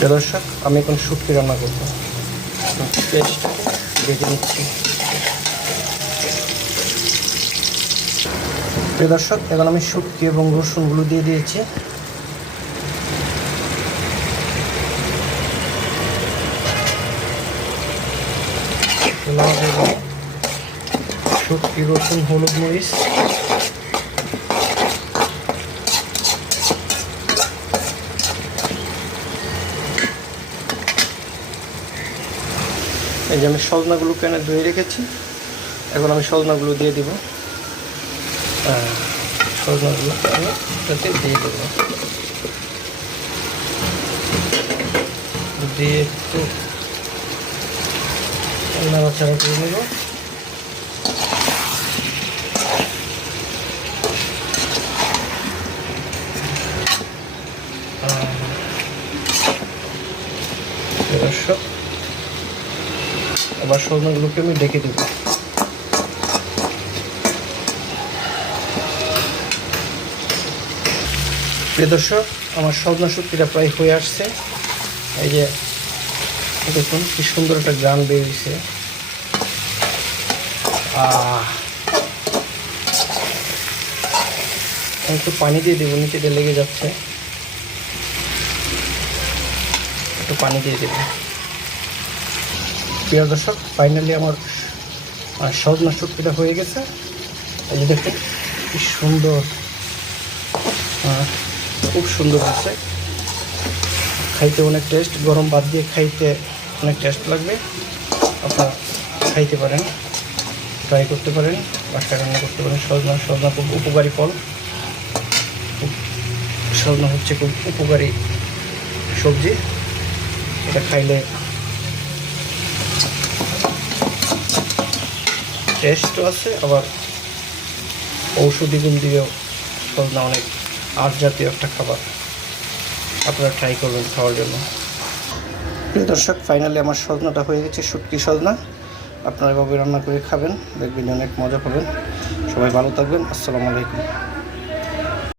প্রিয় দর্শক, আমি এখন শুটকি রান্না করবো। পেস্টটাকে ভেজে নিচ্ছি। প্রিয় দর্শক, এখন আমি শুটকি এবং রসুনগুলো দিয়ে দিয়েছি। শুটকি, রসুন, হলুদ, মরিচ, এই যে আমি সজনাগুলো কেনে ধুয়ে রেখেছি। এখন আমি সজনাগুলো দিয়ে দিব। সজনাগুলো আমি এটাতে দিয়ে দেবো, দিয়ে একটু নাড়াচাড়া করে নেব। দর্শক, আবার সজনাগুলোকে আমি ডেকে দেব। প্রিয় দর্শক, আমার সজনা শুটকিটা প্রায় হয়ে আসছে। এই যে দেখুন কি সুন্দর একটা গ্রান বেরিয়েছে। একটু পানি দিয়ে দেবো, নিচেতে লেগে যাচ্ছে। একটু পানি দিয়ে দেবো। প্রিয় দর্শক, ফাইনালি আমার সজনা শুটকিটা হয়ে গেছে। এই যে দেখুন কি সুন্দর, খুব সুন্দর হচ্ছে। খাইতে অনেক টেস্ট, গরম ভাত দিয়ে খাইতে অনেক টেস্ট লাগবে। আপনারা খাইতে পারেন, ট্রাই করতে পারেন, বাসায় রান্না করতে পারেন। সজনা খুব উপকারী ফল। সজনা হচ্ছে খুব উপকারী সবজি। এটা খাইলে টেস্টও আছে, আবার ঔষধি গুণ দিয়েও সজনা অনেক আঁশ জাতীয় একটা খাবার। আপনারা ট্রাই করবেন খাওয়ার জন্য। প্রিয় দর্শক, ফাইনালি আমার সজনাটা হয়ে গেছে, শুটকি সজনা। আপনারা এভাবে রান্না করে খাবেন, দেখবেন অনেক মজা পাবেন। সবাই ভালো থাকবেন। আসসালামু আলাইকুম।